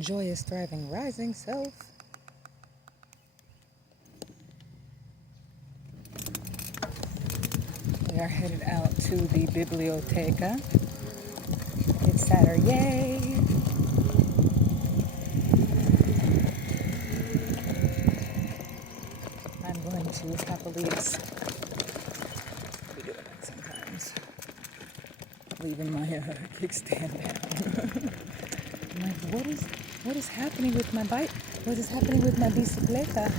joyous, thriving, rising self. We are headed out to the biblioteca. It's Saturday. I'm going to happily we do that sometimes. Leaving my kickstand down. I'm like, what is happening with my bike? What is happening with my bicicleta?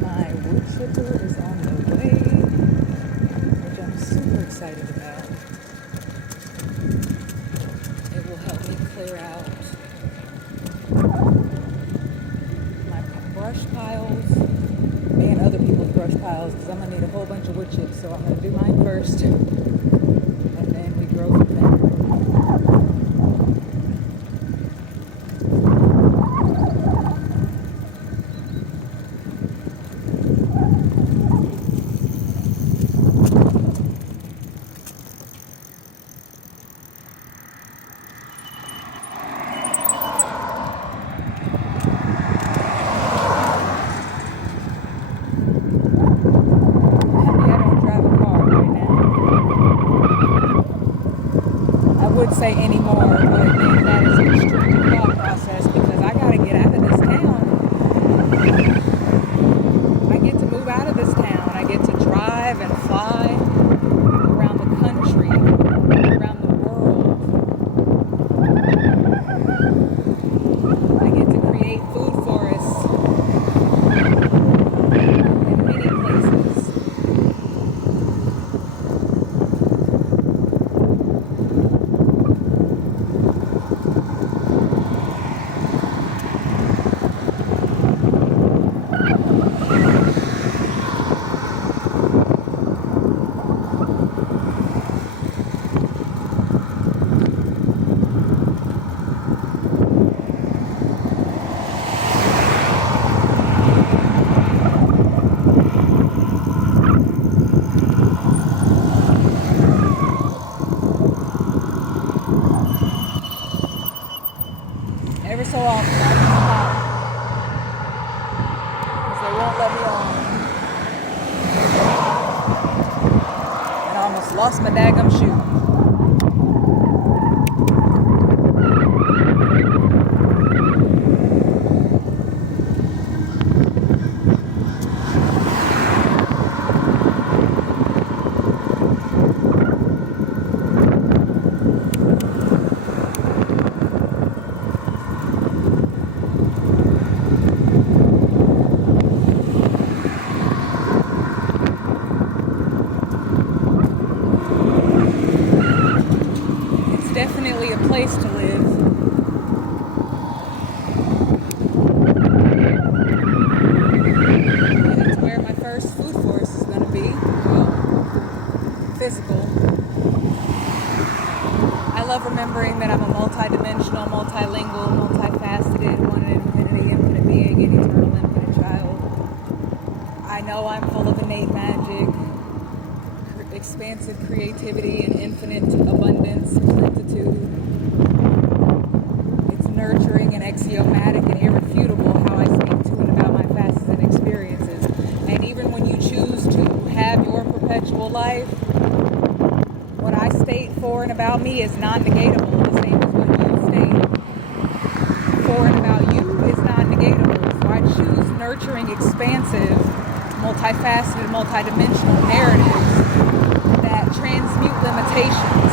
My wood chipper is on the way, which I'm super excited about. It will help me clear out my brush piles and other people's brush piles, because I'm going to need a whole bunch of wood chips, so I'm going to do mine first, and then we grow from there. Say anymore, but then that is a restrictive thought process, because I gotta get out of this town. I get to move out of this town. I get to drive and fly around the country, around the world. I get to create food forests in many places. Every so often I just stop, because they won't let me on. And I almost lost my daggum shoe. Definitely a place to live. And it's where my first food forest is going to be. Well, physical. I love remembering that I'm a multi-dimensional, multi-lingual, multi-faceted, one in infinity, infinite being, and eternal infinite child. I know I'm full of innate magic, expansive creativity, and infinite abundance, plenitude. It's nurturing and axiomatic and irrefutable how I speak to and about my facets and experiences. And even when you choose to have your perpetual life, what I state for and about me is non-negatable, the same as what you state for and about you is non-negatable. So I choose nurturing, expansive, multifaceted, multidimensional narratives that transmute limitations,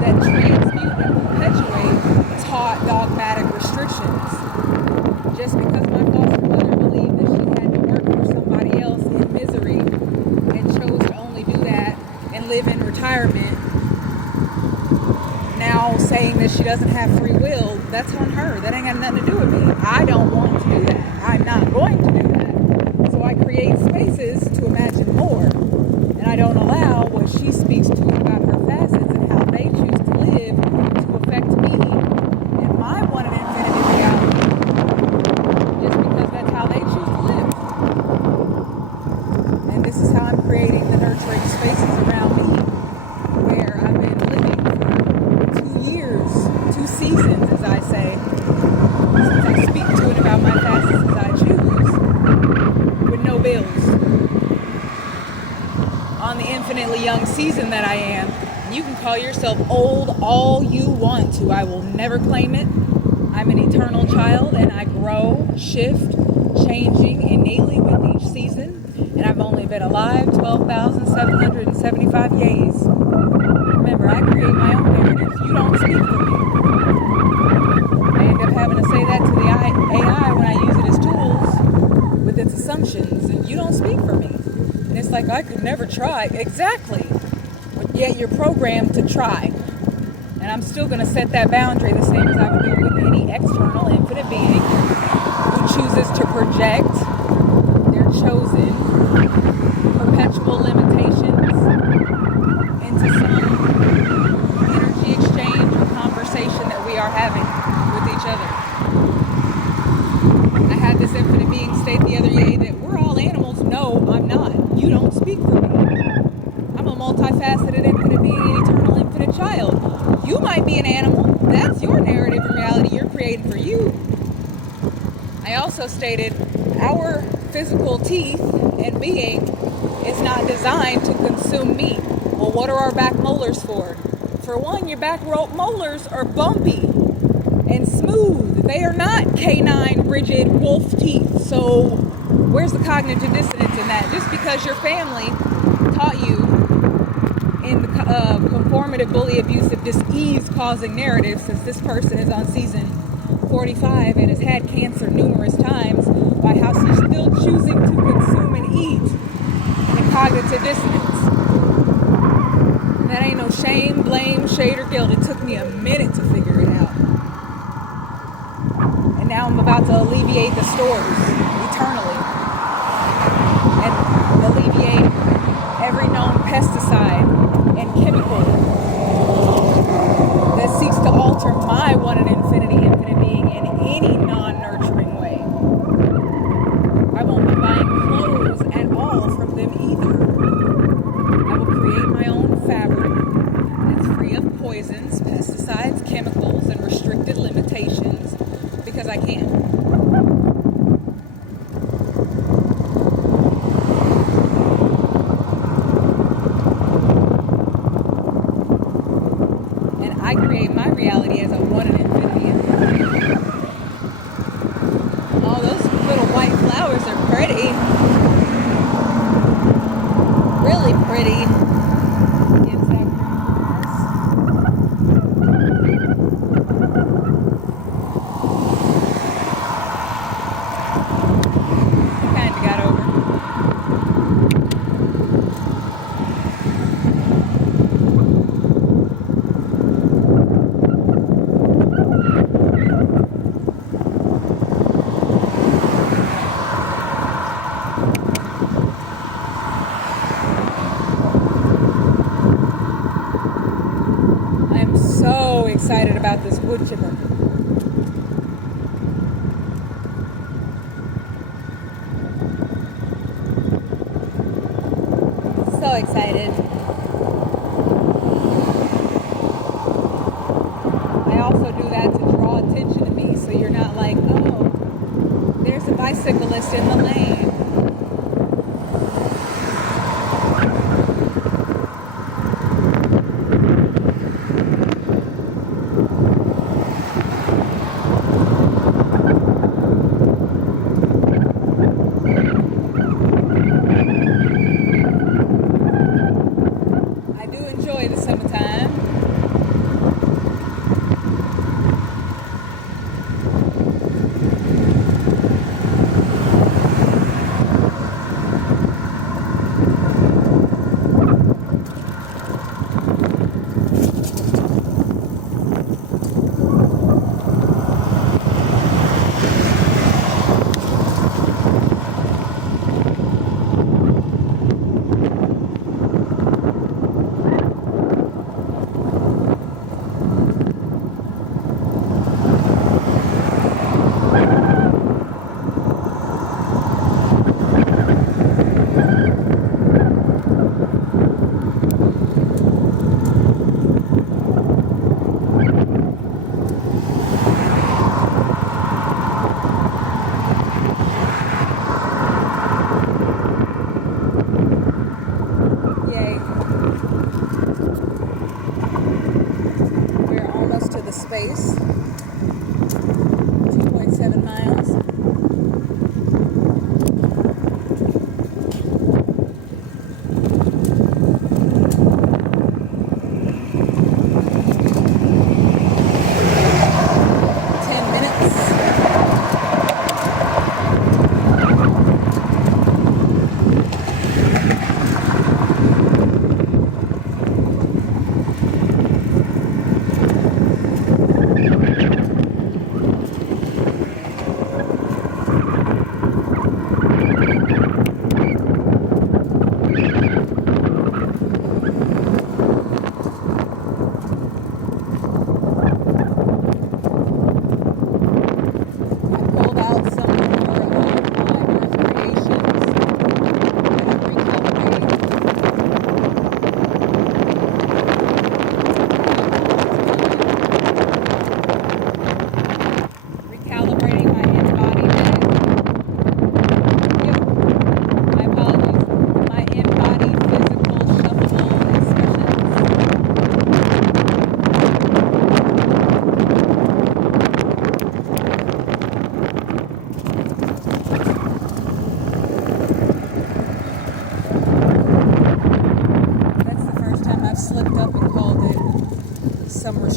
that transmute and perpetuate taught dogmatic restrictions. Just because my foster mother believed that she had to work for somebody else in misery and chose to only do that and live in retirement, now saying that she doesn't have free will, that's on her. That ain't got nothing to do with me. I don't want to do that. I'm not going to do that. So I create spaces to imagine more. And I don't allow what she speaks to about her facets and how they choose to live to affect me and my one and infinity reality. Just because that's how they choose to live. infinitely young season that I am. You can call yourself old all you want to. I will never claim it. I'm an eternal child, and I grow, shift, changing innately with each season. And I've only been alive 12,775 days. Remember, I create my own narratives. You don't speak for me. I end up having to say that to the AI when I use it as tools with its assumptions, and you don't speak for me. And it's like, I could never try. Exactly. But yet you're programmed to try. And I'm still going to set that boundary the same as I would do with any external infinite being who chooses to project their chosen perpetual limitations into some energy exchange or conversation that we are having with each other. I had this infinite being state the other day that we're all animals. No, I'm not. You don't speak for me. I'm a multifaceted infinite being, an eternal infinite child. You might be an animal. That's your narrative and reality you're creating for you. I also stated our physical teeth and being is not designed to consume meat. Well, what are our back molars for? For one, your back molars are bumpy and smooth. They are not canine, rigid wolf teeth. So where's the cognitive dissonance in that? Just because your family taught you in the conformity, bully, abusive, disease-causing narrative, since this person is on season 45 and has had cancer numerous times, by how she's still choosing to consume and eat, and cognitive dissonance. That ain't no shame, blame, shade, or guilt. It took me a minute to figure it out. And now I'm about to alleviate the stores eternally. And alleviate every known pesticide and chemical that seeks to alter my one and infinite being in any non-nurturing way. I won't be buying clothes at all from them either. I will create my own fabric that's free of poisons, pesticides, chemicals, and restricted limitations because I can. I create my reality as a one and infinity. Oh, those little white flowers are pretty. Really pretty. Kind of got over. So excited about this wood chipper. So excited. I also do that to draw attention to me, so you're not like, oh, there's a bicyclist in the lane.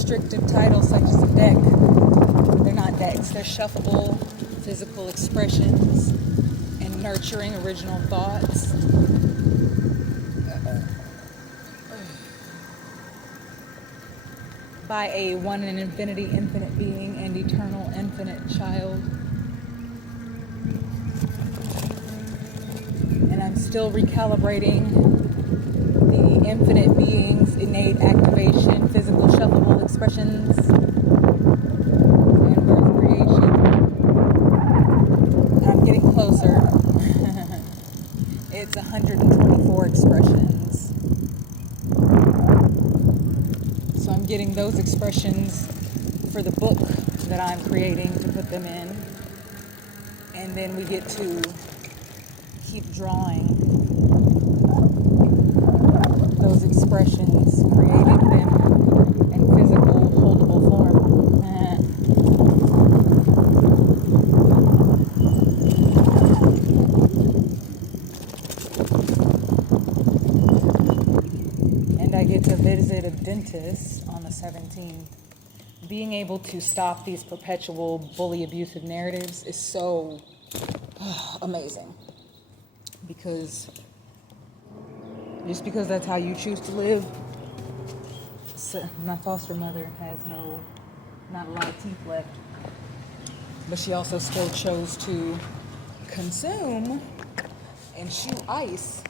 restrictive titles such as a deck. They're not decks, they're shuffleable physical expressions and nurturing original thoughts. By a one in infinity infinite being and eternal infinite child. And I'm still recalibrating the infinite being's innate activation, physical shuffleable expressions, and birth creation. I'm getting closer. It's 124 expressions. So I'm getting those expressions for the book that I'm creating to put them in. And then we get to keep drawing those expressions, creating them in physical, holdable form. And I get to visit a dentist on the 17th. Being able to stop these perpetual bully abusive narratives is so amazing. Because just because that's how you choose to live. So my foster mother has not a lot of teeth left, but she also still chose to consume and chew ice,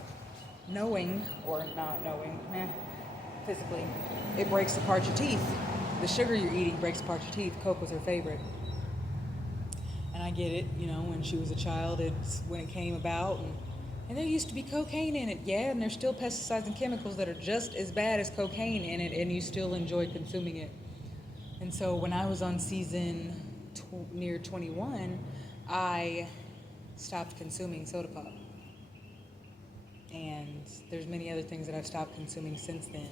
knowing or not knowing, physically, it breaks apart your teeth. The sugar you're eating breaks apart your teeth. Coke was her favorite. And I get it, when she was a child, it's when it came about, and there used to be cocaine in it, yeah, and there's still pesticides and chemicals that are just as bad as cocaine in it, and you still enjoy consuming it. And so when I was on season near 21, I stopped consuming soda pop. And there's many other things that I've stopped consuming since then,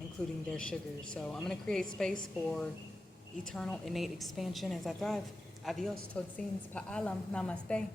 including their sugars. So I'm going to create space for eternal innate expansion as I thrive. Adios, todsins, pa'alam, namaste.